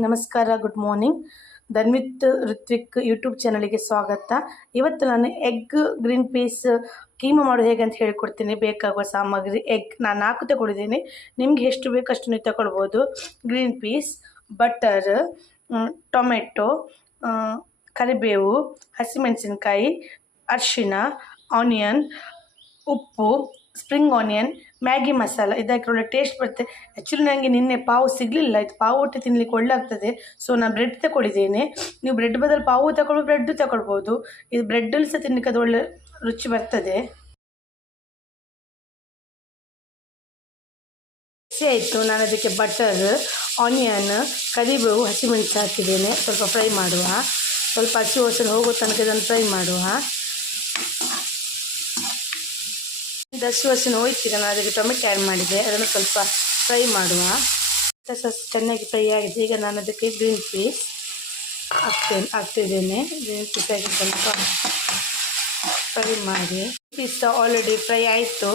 ನಮಸ್ಕಾರ, good morning. Dhanvith Ritwik YouTube ಚಾನಲ್ಗೆ ಸ್ವಾಗತ. ಇವತ್ತು ನಾನು ಎಗ್ ಗ್ರೀನ್ ಪೀಸ್ ಕೀಮಾ ಮಾಡೋದು ಹೇಗೆ ಅಂತ ಹೇಳಿಕೊಡ್ತೀನಿ. ಬೇಕಾಗುವ ಸಾಮಗ್ರಿ ಎಗ್ ನಾನು 4 ತಗೊಂಡಿದ್ದೀನಿ. ನಿಮ್ಗೆ ಎಷ್ಟು ಬೇಕು ಅಷ್ಟು ನೀವು ತಗೊಳ್ಬೋದು. ಗ್ರೀನ್ ಪೀಸ್, ಬಟರ್, ಟೊಮೆಟೊ, ಕರಿಬೇವು, ಹಸಿಮೆಣಸಿನ್ಕಾಯಿ, ಅರಿಶಿನ, ಆನಿಯನ್, ಉಪ್ಪು, ಸ್ಪ್ರಿಂಗ್ ಆನಿಯನ್, ಮ್ಯಾಗಿ ಮಸಾಲ. ಇದಕ್ಕೆ ಒಳ್ಳೆ ಟೇಸ್ಟ್ ಬರುತ್ತೆ. ಆ್ಯಕ್ಚುಲಿ ನನಗೆ ನಿನ್ನೆ ಪಾವು ಸಿಗಲಿಲ್ಲ. ಇದು ಪಾವು ಒಟ್ಟು ತಿನ್ನಲಿಕ್ಕೆ ಒಳ್ಳೆ ಆಗ್ತದೆ. ಸೊ ನಾನು ಬ್ರೆಡ್ ತಗೊಂಡಿದ್ದೇನೆ. ನೀವು ಬ್ರೆಡ್ ಬದಲು ಪಾವು ತಗೊಳ್ಬೋದು, ಬ್ರೆಡ್ ತಗೊಳ್ಬೋದು. ಇದು ಬ್ರೆಡ್ಡಲ್ಲಿ ಸಹ ತಿನ್ನಲಿಕ್ಕೆ ಅದು ಒಳ್ಳೆ ರುಚಿ ಬರ್ತದೆ. ಬಿಸಿ ಆಯಿತು. ನಾನು ಅದಕ್ಕೆ ಬಟರ್, ಆನಿಯನ್, ಕರಿಬೇವು, ಹಸಿಮೆಣಸು ಹಾಕಿದ್ದೇನೆ. ಸ್ವಲ್ಪ ಫ್ರೈ ಮಾಡುವ. ಸ್ವಲ್ಪ ಹಸಿ ವಾಸನೆ ಹೋಗೋ ತನಕ ಇದನ್ನು ಫ್ರೈ ಮಾಡುವ. ಹಸಿ ವಾಸನೆ ಹೋಯ್ತೀಗ ನಾನು ಅದಕ್ಕೆ ಟೊಮೆಟೊ ಆ್ಯಡ್ ಮಾಡಿದೆ. ಅದನ್ನು ಸ್ವಲ್ಪ ಫ್ರೈ ಮಾಡುವ. ಚೆನ್ನಾಗಿ ಫ್ರೈ ಆಗಿದೆ. ಈಗ ನಾನು ಅದಕ್ಕೆ ಗ್ರೀನ್ ಪೀಸ್ ಹಾಕ್ತಿದ್ದೇನೆ. ಗ್ರೀನ್ ಪೀಸ್ ಆಗಿ ಸ್ವಲ್ಪ ಫ್ರೈ ಮಾಡಿ. ಪೀಸ್ ಆಲ್ರೆಡಿ ಫ್ರೈ ಆಯಿತು.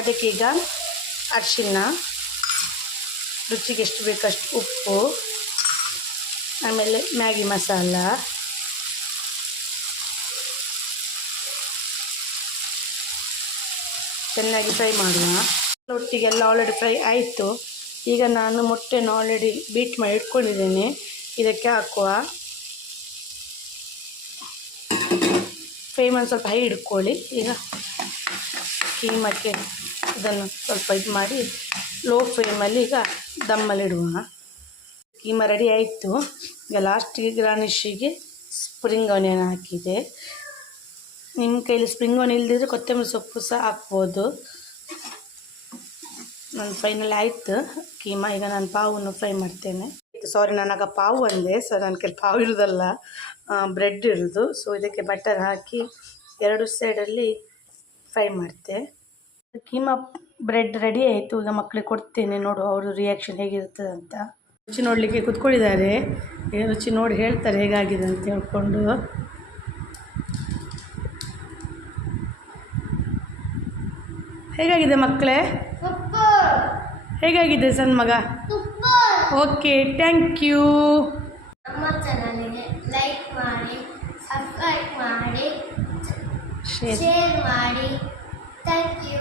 ಅದಕ್ಕೀಗ ಅರಿಶಿನ, ರುಚಿಗೆ ಎಷ್ಟು ಬೇಕಷ್ಟು ಉಪ್ಪು, ಆಮೇಲೆ ಮ್ಯಾಗಿ ಮಸಾಲ, ಚೆನ್ನಾಗಿ ಫ್ರೈ ಮಾಡುವ. ಒಟ್ಟಿಗೆಲ್ಲ ಆಲ್ರೆಡಿ ಫ್ರೈ ಆಯಿತು. ಈಗ ನಾನು ಮೊಟ್ಟೆನ ಆಲ್ರೆಡಿ ಬೀಟ್ ಮಾಡಿ ಇಟ್ಕೊಂಡಿದ್ದೇನೆ. ಇದಕ್ಕೆ ಹಾಕುವ. ಫ್ಲೇಮನ್ನು ಸ್ವಲ್ಪ ಹೈ ಇಟ್ಕೊಳ್ಳಿ. ಈಗ ಕೀಮಕ್ಕೆ ಇದನ್ನು ಸ್ವಲ್ಪ ಇದು ಮಾಡಿ ಲೋ ಫ್ಲೇಮಲ್ಲಿ ಈಗ ದಮ್ಮಲ್ಲಿಡುವ. ಕೀಮ ರೆಡಿ ಆಯಿತು. ಈಗ ಲಾಸ್ಟಿಗೆ ಗಾರ್ನಿಷಿಗೆ ಸ್ಪ್ರಿಂಗ್ ಆನಿಯನ್ ಹಾಕಿದೆ. ನಿಮ್ಮ ಕೈಲಿ ಸ್ಪ್ರಿಂಗ್ ಆನಿಯನ್ ಇಲ್ಲದಿದ್ದರೆ ಕೊತ್ತಂಬರಿ ಸೊಪ್ಪು ಸಹ ಹಾಕ್ಬೋದು. ನಾನು ಫೈನಲ್ ಆಯಿತು ಕೀಮಾ. ಈಗ ನಾನು ಪಾವನ್ನು ಫ್ರೈ ಮಾಡ್ತೇನೆ. ಸಾರಿ, ನನಗ ಪಾವು ಅಂದೆ. ಸೊ ನನ್ನ ಕೈಲಿ ಪಾವು ಇರೋದಲ್ಲ, ಬ್ರೆಡ್ ಇರೋದು. ಸೊ ಇದಕ್ಕೆ ಬಟರ್ ಹಾಕಿ 2 ಸೈಡಲ್ಲಿ ಫ್ರೈ ಮಾಡ್ತೆ. ಕೀಮಾ ಬ್ರೆಡ್ ರೆಡಿ ಆಯಿತು. ಈಗ ಮಕ್ಕಳಿಗೆ ಕೊಡ್ತೇನೆ, ನೋಡು ಅವರು ರಿಯಾಕ್ಷನ್ ಹೇಗಿರ್ತದೆ ಅಂತ. ರುಚಿ ನೋಡಲಿಕ್ಕೆ ಕೂತ್ಕೊಂಡಿದ್ದಾರೆ. ರುಚಿ ನೋಡಿ ಹೇಳ್ತಾರೆ ಹೇಗಾಗಿದೆ ಅಂತ ಹೇಳ್ಕೊಂಡು. ಹೇಗಾಗಿದೆ ಮಕ್ಕಳೇ? ಹೇಗಾಗಿದೆ ಸಣ್ಣ ಮಗ? Okay, thank you. ನಮ್ಮ ಚಾನಲ್ಗೆ ಲೈಕ್ ಮಾಡಿ, ಸಬ್ಸ್ಕ್ರೈಬ್ ಮಾಡಿ, ಶೇರ್ ಮಾಡಿ. Thank you.